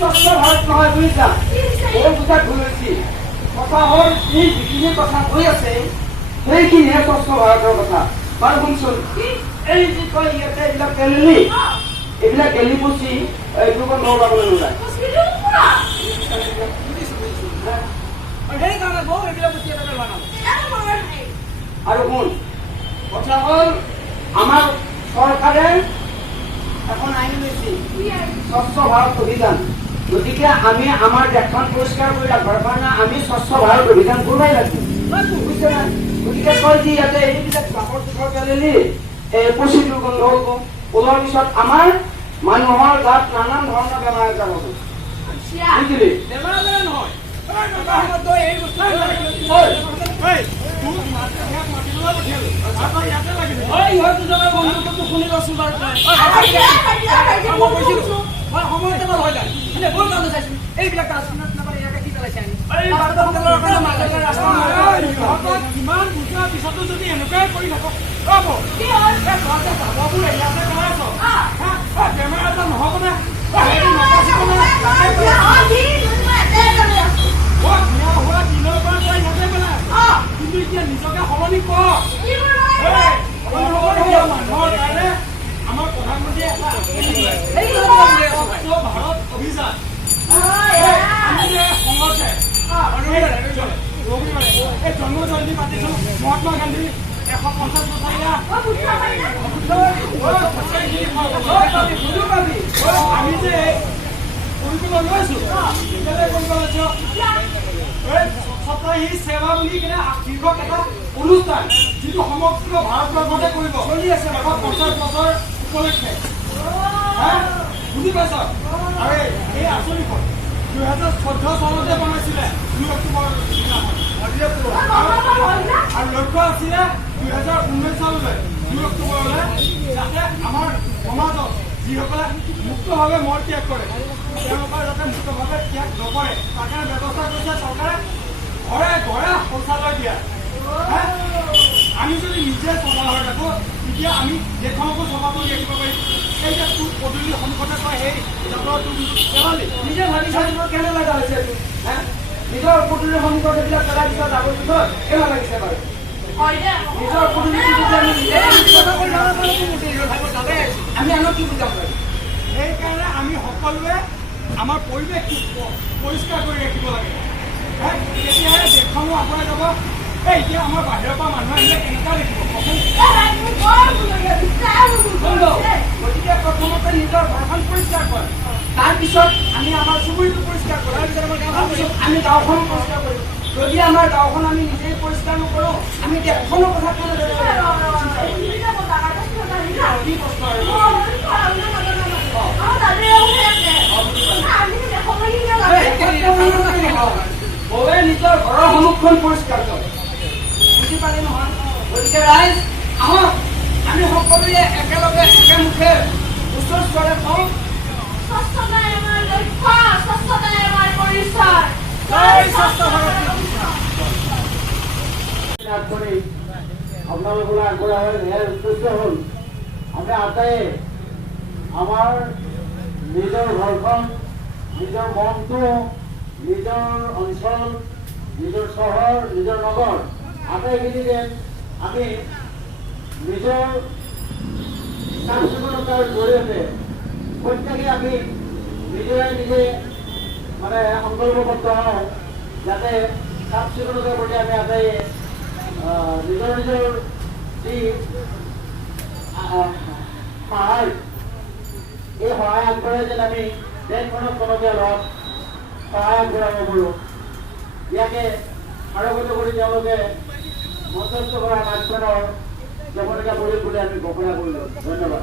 স্বচ্ছ ভাৰত নহয় বুজিছা এই বুজাত ভুল হৈছে কথা হ'ল এই যিখিনি কথা কৈ আছে সেইখিনিহে স্বচ্ছ ভাৰতৰ কথা বাৰু শুনচোন এই যি কয় ইয়াতে এইবিলাক গেলেলি এইবিলাক গেলি পুচি এইটোকো নলাবলৈ নোলায় আৰু শুন কথা হ'ল আমাৰ চৰকাৰে এখন আইন লৈছে স্বচ্ছ ভাৰত অভিযান গতিকে আমি আমাৰ দেশখন পৰিষ্কাৰ কৰি ৰাখিবৰ কাৰণে আমি স্বচ্ছ ভাৰত অভিযান কৰিবই লাগিব বুজিছে না গতিকে কয় যে ইয়াতে এইবিলাক জাবৰ জোথৰ পেলালি পচি দুৰ্গন্ধ হ'ব ওলোৱাৰ পিছত আমাৰ মানুহৰ গাত নানান ধৰণৰ বেমাৰ আজাৰ হ'ব বুজিলি বেমাৰ আজাৰ নহয় পিছতো যদি এনেকুৱাই কৰি থাকক বেমাৰ আজাৰ নহ'ব নে কিন্তু এতিয়া নিজকে সলনি কৰ মানুহৰ কাৰণে আমাৰ প্ৰধানমন্ত্ৰীয়ে ভাৰত অভিযান এই জন্ম জয়ন্তী পাতিছো মহাত্মা গান্ধী 150 আমি যে কৰিবলৈ লৈছো স্বচ্ছতাহী সেৱা বুলি কিনে শীৰ্ষক এটা অনুষ্ঠান যিটো সমগ্ৰ ভাৰতবৰ্ষতে কৰিব চলি আছে 150 বছৰ উপলক্ষে বুজি পাইছ আৰু এই আঁচনিখন 2014 চনতে বনাইছিলে 2 অক্টোবৰ আৰু লক্ষ্য আছিলে 2019 চনলৈ 2 অক্টোবৰলৈ যাতে আমাৰ সমাজত যিসকলে মুক্তভাৱে মল ত্যাগ কৰে তেওঁলোকৰ যাতে মুক্তভাৱে ত্যাগ নকৰে তাৰ কাৰণে ব্যৱস্থা কৰিছে চৰকাৰে ঘৰে ঘৰে শৌচালয় দিয়া আমি যদি নিজে চফা হৈ থাকোঁ তেতিয়া আমি দেশখনকো চফা কৰি ৰাখিব পাৰিম এই যে তোৰ পদূলিৰ সন্মুখতে কয় সেই জাবৰটো পেলালি নিজে ভাবি চাই কেনে লগা হৈছে নিজৰ পদূলিৰ সন্মুখত এইবিলাক পেলাই দিছ জাবৰ জোথৰ কেনে লাগিছে বাৰু নিজৰ আমি আনক কি বুজাব লাগে সেইকাৰণে আমি সকলোৱে আমাৰ পৰিৱেশটো পৰিষ্কাৰ কৰি ৰাখিব লাগে তেতিয়াহে দেশখনো আগুৱাই যাব এতিয়া আমাৰ বাহিৰৰ পৰা মানুহ আহিলে কেনেকুৱা দেখিব গতিকে প্ৰথমতে নিজৰ ঘৰখন পৰিষ্কাৰ কৰে তাৰপিছত আমি আমাৰ চুবুৰীটো পৰিষ্কাৰ কৰোঁ তাৰপিছত আমি গাঁওখন পৰিষ্কাৰ কৰিম যদি আমাৰ গাঁওখন আমি নিজেই পৰিষ্কাৰ নকৰোঁ আমি দেশখনৰ কথা কেনেদৰে নিজৰ ঘৰৰ সন্মুখখন পৰিষ্কাৰ কৰে বুজি পালে নহয় গতিকে ৰাইজ আহক আমি সকলোৱে একেলগে একেমুখে উচ্চ স্বৰে কওঁ স্বচ্ছতাই আমাৰ লক্ষ্য স্বচ্ছতাই আমাৰ পৰিচয় জয় স্বচ্ছ ভাৰত আপোনালোকলৈ আগবঢ়া হয় ইয়াৰ উদ্দেশ্য হ'ল আমি আটাইয়ে আমাৰ নিজৰ ঘৰখন নিজৰ মনটো নিজৰ অঞ্চল নিজৰ চহৰ নিজৰ নগৰ আটাইখিনি যেন আমি নিজৰ চাফ চিকুণতাৰ জৰিয়তে প্ৰত্যেকে আমি নিজে নিজে মানে সংকল্পবদ্ধ হওঁ যাতে চাফ চিকুণতাৰ প্ৰতি আমি আটাইয়ে নিজৰ নিজৰ যি সহায় এই সহায় আগবঢ়াই যেন আমি দেশখনক টনকীয়াল হোৱাত সহায় আগবঢ়াব পাৰোঁ ইয়াকে আৰোগ্য কৰি তেওঁলোকে মঞ্চস্থ কৰা নাটখনৰ জমনীয়া পৰিল বুলি আমি ঘোষণা কৰিলোঁ ধন্যবাদ